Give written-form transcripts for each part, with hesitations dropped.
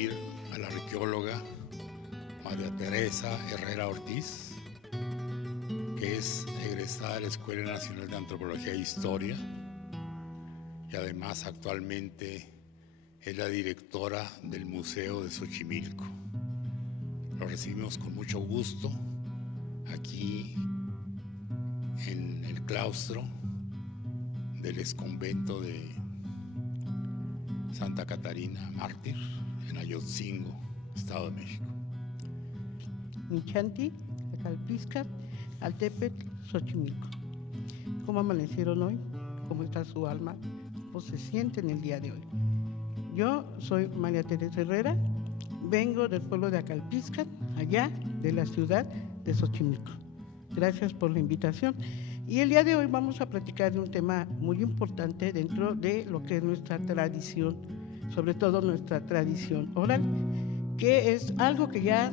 recibir a la arqueóloga María Teresa Herrera Ortiz, que es egresada de la Escuela Nacional de Antropología e Historia y además actualmente es la directora del Museo de Xochimilco. Lo recibimos con mucho gusto aquí en el claustro del exconvento de Santa Catarina Mártir, en Ayotzingo, Estado de México. Michanti, Acalpiscat, Altepetl, Xochimilco. ¿Cómo amanecieron hoy? ¿Cómo está su alma? ¿Cómo se sienten el día de hoy? Yo soy María Teresa Herrera, vengo del pueblo de Acalpiscat, allá de la ciudad de Xochimilco. Gracias por la invitación. Y el día de hoy vamos a platicar de un tema muy importante dentro de lo que es nuestra tradición, sobre todo nuestra tradición oral, que es algo que ya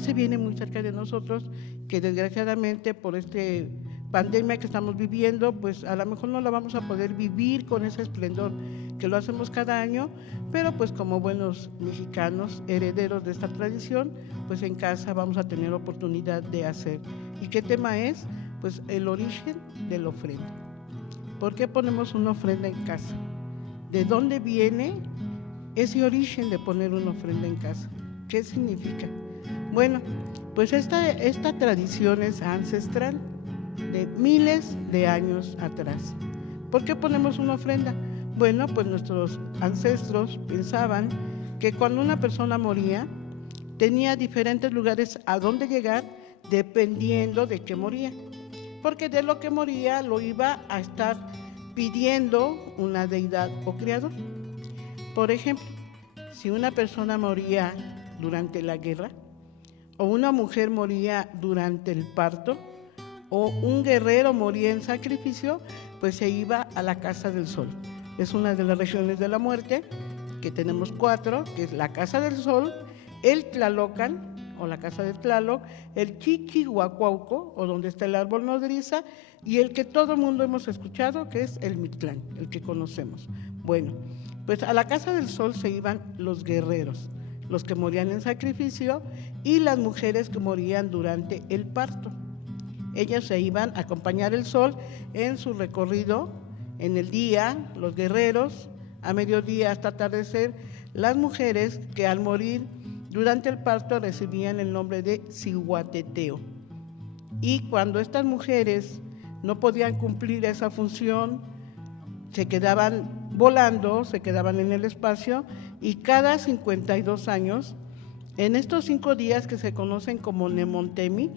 se viene muy cerca de nosotros, que desgraciadamente por esta pandemia que estamos viviendo, pues a lo mejor no la vamos a poder vivir con ese esplendor que lo hacemos cada año, pero pues como buenos mexicanos, herederos de esta tradición, pues en casa vamos a tener oportunidad de hacer. ¿Y qué tema es? Pues el origen de la ofrenda. ¿Por qué ponemos una ofrenda en casa? ¿De dónde viene ese origen de poner una ofrenda en casa? ¿Qué significa? Bueno, pues esta tradición es ancestral, de miles de años atrás. ¿Por qué ponemos una ofrenda? Bueno, pues nuestros ancestros pensaban que cuando una persona moría, tenía diferentes lugares a donde llegar dependiendo de qué moría. Porque de lo que moría lo iba a estar pidiendo una deidad o creador. Por ejemplo, si una persona moría durante la guerra, o una mujer moría durante el parto, o un guerrero moría en sacrificio, pues se iba a la Casa del Sol. Es una de las regiones de la muerte, que tenemos 4, que es la Casa del Sol, el Tlalocan, o la Casa de Tlaloc, el Chichihuacuauco, o donde está el árbol nodriza, y el que todo el mundo hemos escuchado, que es el Mictlán, el que conocemos. Bueno, pues a la Casa del Sol se iban los guerreros, los que morían en sacrificio, y las mujeres que morían durante el parto. Ellas se iban a acompañar el sol en su recorrido, en el día, los guerreros, a mediodía hasta atardecer, las mujeres que al morir durante el parto recibían el nombre de cihuateteo. Y cuando estas mujeres no podían cumplir esa función, se quedaban volando, se quedaban en el espacio, y cada 52 años, en estos 5 días que se conocen como Nemontemi,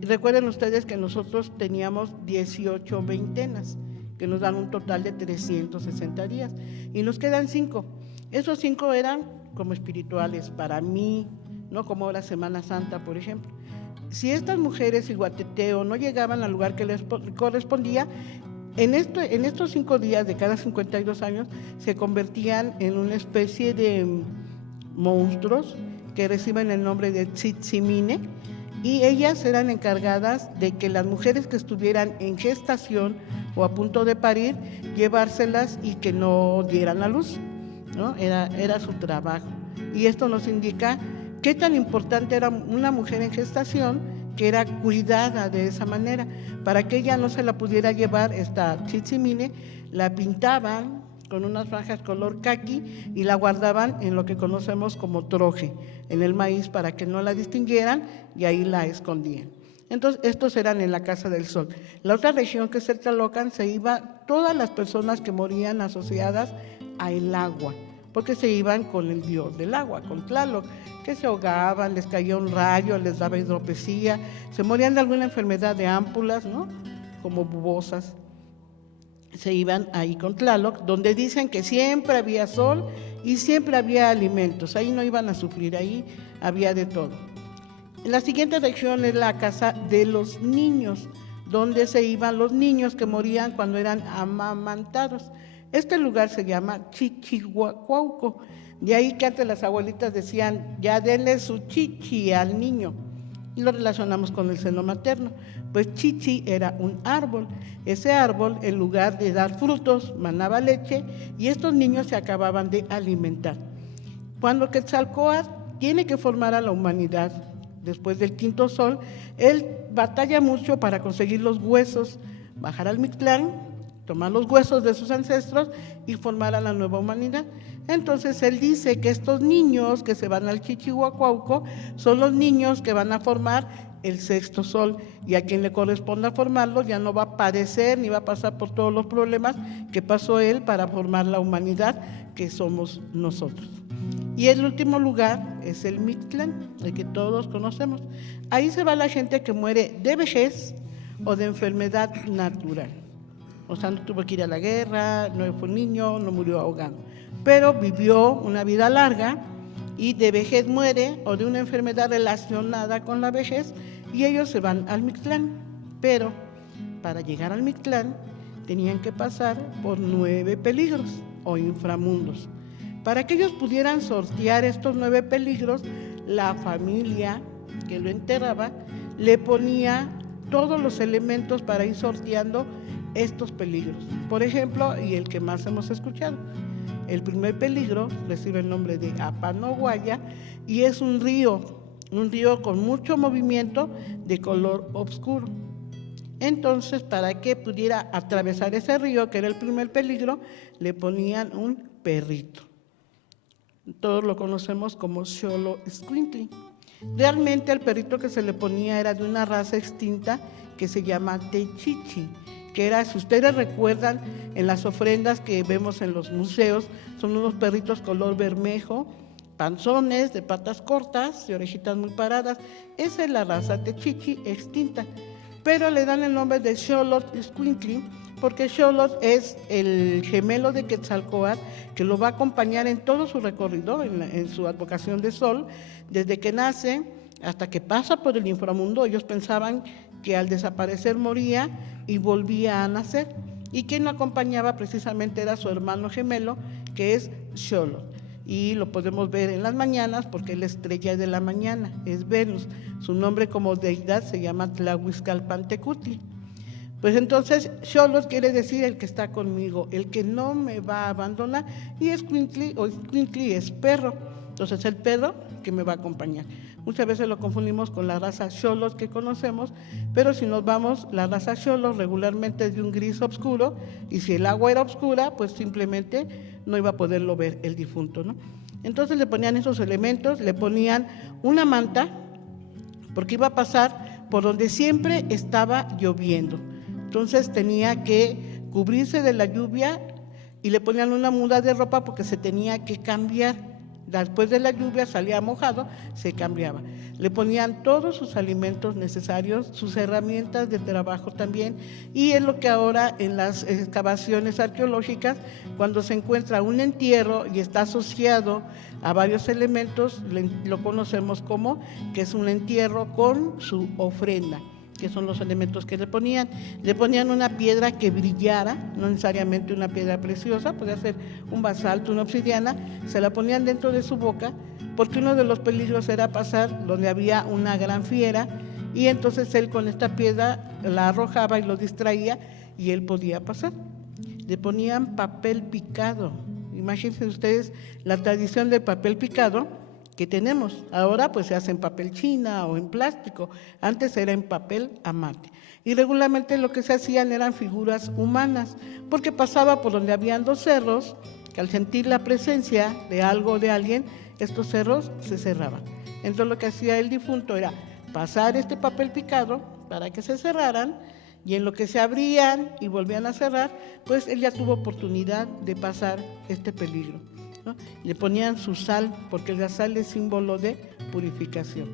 recuerden ustedes que nosotros teníamos 18 veintenas, que nos dan un total de 360 días, y nos quedan 5. Esos 5 eran como espirituales para mí, no como ahora Semana Santa, por ejemplo. Si estas mujeres iguateteo no llegaban al lugar que les correspondía, en estos 5 días de cada 52 años se convertían en una especie de monstruos que reciben el nombre de Tzitzimine, y ellas eran encargadas de que las mujeres que estuvieran en gestación o a punto de parir, llevárselas y que no dieran a luz, ¿no? Era su trabajo. Y esto nos indica qué tan importante era una mujer en gestación, que era cuidada de esa manera. Para que ella no se la pudiera llevar esta Tzitzimine, la pintaban con unas franjas color caqui y la guardaban en lo que conocemos como troje, en el maíz, para que no la distinguieran, y ahí la escondían. Entonces, estos eran en la Casa del Sol. La otra región, que es el Tlalocan, se iba todas las personas que morían asociadas al agua, porque se iban con el dios del agua, con Tlaloc, que se ahogaban, les caía un rayo, les daba hidropesía, se morían de alguna enfermedad de ámpulas, ¿no? Como bubosas. Se iban ahí con Tlaloc, donde dicen que siempre había sol y siempre había alimentos. Ahí no iban a sufrir, ahí había de todo. La siguiente región es la Casa de los Niños, donde se iban los niños que morían cuando eran amamantados. Este lugar se llama Chichihuacuauco. De ahí que antes las abuelitas decían, ya denle su chichi al niño. Y lo relacionamos con el seno materno. Pues chichi era un árbol. Ese árbol, en lugar de dar frutos, manaba leche, y estos niños se acababan de alimentar. Cuando Quetzalcóatl tiene que formar a la humanidad después del quinto sol, él batalla mucho para conseguir los huesos, bajar al Mictlán, tomar los huesos de sus ancestros y formar a la nueva humanidad. Entonces él dice que estos niños que se van al Chichihuacuauco son los niños que van a formar el sexto sol, y a quien le corresponda formarlo ya no va a padecer ni va a pasar por todos los problemas que pasó él para formar la humanidad que somos nosotros. Y el último lugar es el Mictlán, el que todos conocemos. Ahí se va la gente que muere de vejez o de enfermedad natural. O sea, no tuvo que ir a la guerra, no fue niño, no murió ahogado, pero vivió una vida larga y de vejez muere o de una enfermedad relacionada con la vejez, y ellos se van al Mictlán. Pero para llegar al Mictlán tenían que pasar por 9 peligros o inframundos. Para que ellos pudieran sortear estos 9 peligros, la familia que lo enterraba le ponía todos los elementos para ir sorteando estos peligros. Por ejemplo, y el que más hemos escuchado, el primer peligro recibe el nombre de Apanoguaya y es un río con mucho movimiento de color oscuro. Entonces, para que pudiera atravesar ese río, que era el primer peligro, le ponían un perrito. Todos lo conocemos como Xoloitzcuintli. Realmente el perrito que se le ponía era de una raza extinta que se llama Techichi, que era, si ustedes recuerdan, en las ofrendas que vemos en los museos, son unos perritos color bermejo, panzones, de patas cortas, de orejitas muy paradas. Esa es la raza Techichi extinta, pero le dan el nombre de Xoloitzcuintli porque Xolotl es el gemelo de Quetzalcóatl que lo va a acompañar en todo su recorrido, en su advocación de sol, desde que nace hasta que pasa por el inframundo. Ellos pensaban que al desaparecer moría y volvía a nacer, y quien lo acompañaba precisamente era su hermano gemelo, que es Xolotl, y lo podemos ver en las mañanas porque es la estrella de la mañana, es Venus. Su nombre como deidad se llama Tlahuizcalpantecutli. Pues entonces Xolotl quiere decir el que está conmigo, el que no me va a abandonar, y Escuintli es perro, entonces el perro que me va a acompañar. Muchas veces lo confundimos con la raza Xolotl que conocemos, pero si nos vamos, la raza Xolotl regularmente es de un gris oscuro, y si el agua era oscura, pues simplemente no iba a poderlo ver el difunto, ¿no? Entonces le ponían esos elementos, le ponían una manta, porque iba a pasar por donde siempre estaba lloviendo. Entonces tenía que cubrirse de la lluvia y le ponían una muda de ropa porque se tenía que cambiar. Después de la lluvia salía mojado, se cambiaba. Le ponían todos sus alimentos necesarios, sus herramientas de trabajo también, y es lo que ahora en las excavaciones arqueológicas, cuando se encuentra un entierro y está asociado a varios elementos, lo conocemos como que es un entierro con su ofrenda, que son los elementos que le ponían. Le ponían una piedra que brillara, no necesariamente una piedra preciosa, podía ser un basalto, una obsidiana, se la ponían dentro de su boca, porque uno de los peligros era pasar donde había una gran fiera, y entonces él con esta piedra la arrojaba y lo distraía, y él podía pasar. Le ponían papel picado. Imagínense ustedes la tradición del papel picado que tenemos. Ahora pues se hace en papel china o en plástico, antes era en papel a mate. Y regularmente lo que se hacían eran figuras humanas, porque pasaba por donde habían 2 cerros, que al sentir la presencia de algo o de alguien, estos cerros se cerraban. Entonces lo que hacía el difunto era pasar este papel picado para que se cerraran, y en lo que se abrían y volvían a cerrar, pues él ya tuvo oportunidad de pasar este peligro, ¿no? Le ponían su sal, porque la sal es símbolo de purificación.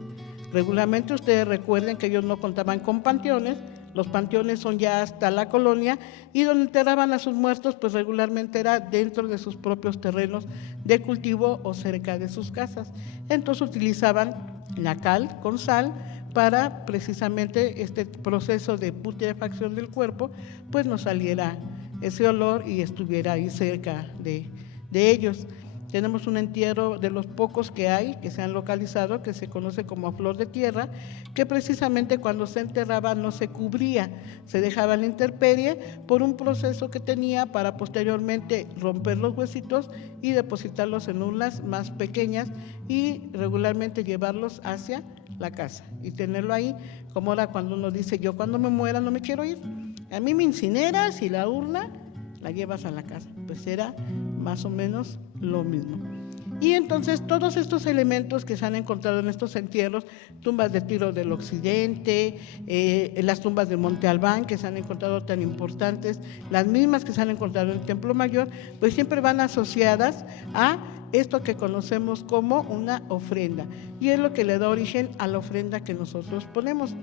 Regularmente ustedes recuerden que ellos no contaban con panteones, los panteones son ya hasta la colonia, y donde enterraban a sus muertos, pues regularmente era dentro de sus propios terrenos de cultivo o cerca de sus casas. Entonces utilizaban la cal con sal para precisamente este proceso de putrefacción del cuerpo, pues no saliera ese olor y estuviera ahí cerca de ellos. tenemos un entierro de los pocos que hay, que se han localizado, que se conoce como a flor de tierra, que precisamente cuando se enterraba no se cubría, se dejaba en la intemperie por un proceso que tenía para posteriormente romper los huesitos y depositarlos en urnas más pequeñas y regularmente llevarlos hacia la casa y tenerlo ahí, como ahora cuando uno dice, yo cuando me muera no me quiero ir, a mí me incineras y la urna la llevas a la casa, pues era más o menos lo mismo. Y entonces todos estos elementos que se han encontrado en estos entierros, tumbas de Tiro del Occidente, las tumbas de Monte Albán que se han encontrado tan importantes, las mismas que se han encontrado en el Templo Mayor, pues siempre van asociadas a esto que conocemos como una ofrenda, y es lo que le da origen a la ofrenda que nosotros ponemos.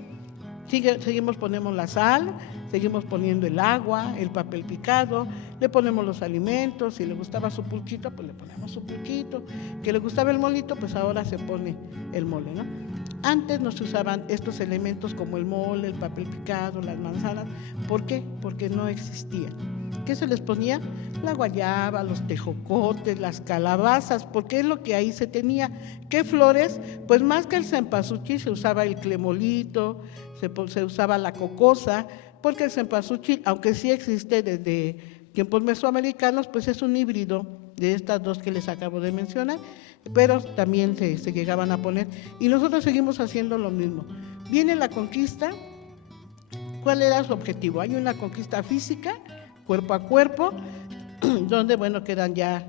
Ponemos la sal, seguimos poniendo el agua, el papel picado, le ponemos los alimentos, si le gustaba su pulquito, pues le ponemos su pulquito, que le gustaba el molito, pues ahora se pone el mole, ¿no? Antes no se usaban estos elementos como el mole, el papel picado, las manzanas. ¿Por qué? Porque no existían. ¿Qué se les ponía? La guayaba, los tejocotes, las calabazas, porque es lo que ahí se tenía. ¿Qué flores? Pues más que el cempasúchil se usaba el clemolito, se usaba la cocosa, porque el cempasúchil, aunque sí existe desde tiempos mesoamericanos, pues es un híbrido de estas dos que les acabo de mencionar, pero también se llegaban a poner. Y nosotros seguimos haciendo lo mismo. Viene la conquista. ¿Cuál era su objetivo? Hay una conquista física, cuerpo a cuerpo, donde, bueno, quedan ya,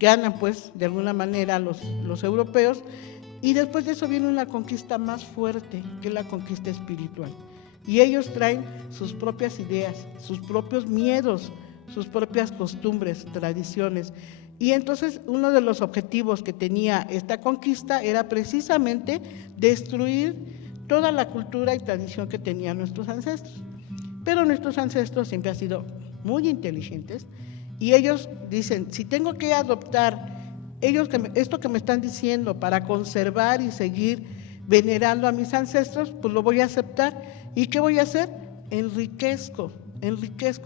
ganan pues de alguna manera los europeos, y después de eso viene una conquista más fuerte, que es la conquista espiritual. Y ellos traen sus propias ideas, sus propios miedos, sus propias costumbres, tradiciones. Y entonces uno de los objetivos que tenía esta conquista era precisamente destruir toda la cultura y tradición que tenían nuestros ancestros. Pero nuestros ancestros siempre han sido muy inteligentes y ellos dicen, si tengo que adoptar esto que me están diciendo para conservar y seguir venerando a mis ancestros, pues lo voy a aceptar. ¿Y qué voy a hacer? Enriquezco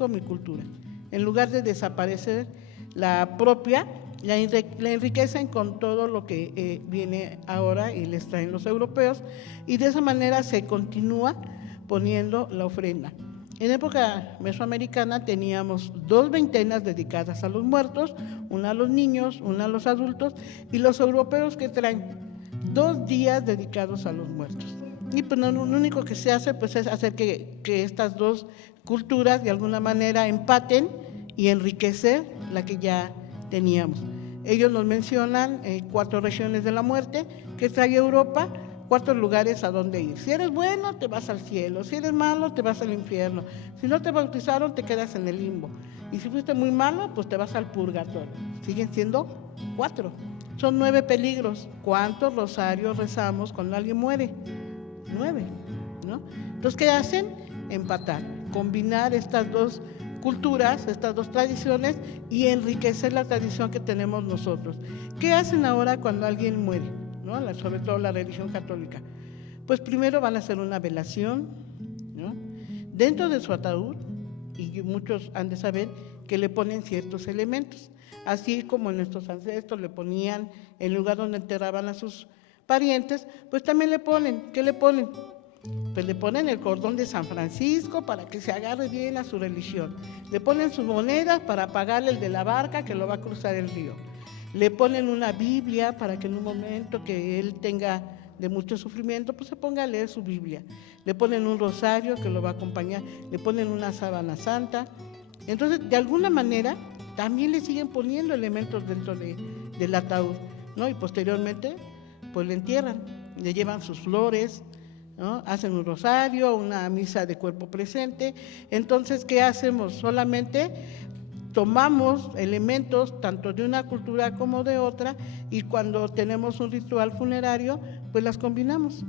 mi cultura. En lugar de desaparecer la propia, la enriquecen con todo lo que viene ahora y les traen los europeos, y de esa manera se continúa poniendo la ofrenda. En época mesoamericana teníamos 2 veintenas dedicadas a los muertos, una a los niños, una a los adultos, y los europeos que traen 2 días dedicados a los muertos. Y pues lo único que se hace pues es hacer que estas dos culturas de alguna manera empaten y enriquecer la que ya teníamos. Ellos nos mencionan 4 regiones de la muerte que trae Europa, 4 lugares a donde ir. Si eres bueno, te vas al cielo. Si eres malo, te vas al infierno. Si no te bautizaron, te quedas en el limbo. Y si fuiste muy malo, pues te vas al purgatorio. Siguen siendo 4. Son 9 peligros. ¿Cuántos rosarios rezamos cuando alguien muere? 9, ¿no? Entonces, ¿qué hacen? Empatar, combinar estas dos culturas, estas dos tradiciones y enriquecer la tradición que tenemos nosotros. ¿Qué hacen ahora cuando alguien muere? ¿No? Sobre todo la religión católica. Pues primero van a hacer una velación, ¿no? Dentro de su ataúd, y muchos han de saber que le ponen ciertos elementos, así como nuestros ancestros le ponían, en lugar donde enterraban a sus parientes, pues también le ponen, ¿qué le ponen? Pues le ponen el cordón de San Francisco para que se agarre bien a su religión, le ponen sus monedas para pagarle el de la barca que lo va a cruzar el río, le ponen una Biblia para que en un momento que él tenga de mucho sufrimiento, pues se ponga a leer su Biblia, le ponen un rosario que lo va a acompañar, le ponen una sábana santa. Entonces, de alguna manera, también le siguen poniendo elementos dentro del ataúd, ¿no? Y posteriormente, pues le entierran, le llevan sus flores, ¿no? Hacen un rosario, una misa de cuerpo presente. Entonces, ¿qué hacemos? Solamente tomamos elementos tanto de una cultura como de otra, y cuando tenemos un ritual funerario, pues las combinamos.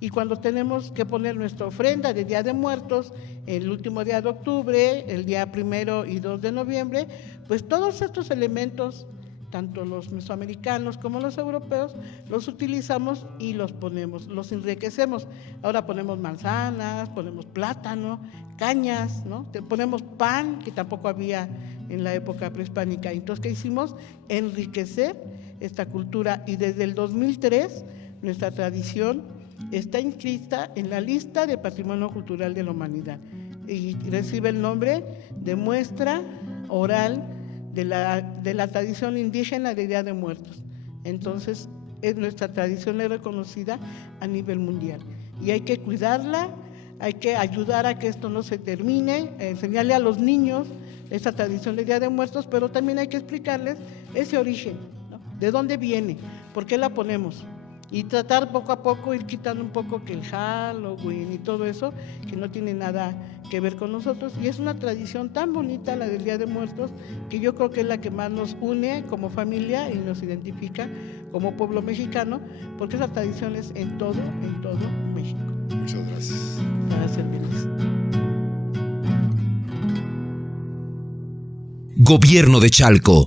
Y cuando tenemos que poner nuestra ofrenda de Día de Muertos, el último día de octubre, el día 1 y 2 de noviembre, pues todos estos elementos tanto los mesoamericanos como los europeos, los utilizamos y los ponemos, los enriquecemos. Ahora ponemos manzanas, ponemos plátano, cañas, ¿no? Ponemos pan, que tampoco había en la época prehispánica. Entonces, ¿qué hicimos? Enriquecer esta cultura, y desde el 2003 nuestra tradición está inscrita en la lista de Patrimonio Cultural de la Humanidad y recibe el nombre de muestra oral de la tradición indígena de Día de Muertos. Entonces, nuestra tradición es reconocida a nivel mundial y hay que cuidarla, hay que ayudar a que esto no se termine, enseñarle a los niños esta tradición de Día de Muertos, pero también hay que explicarles ese origen, ¿no? ¿De dónde viene? ¿Por qué la ponemos? Y tratar poco a poco ir quitando un poco que el Halloween y todo eso, que no tiene nada que ver con nosotros. Y es una tradición tan bonita la del Día de Muertos, que yo creo que es la que más nos une como familia y nos identifica como pueblo mexicano, porque esa tradición es en todo México. Muchas gracias. Para servirles. Gobierno de Chalco.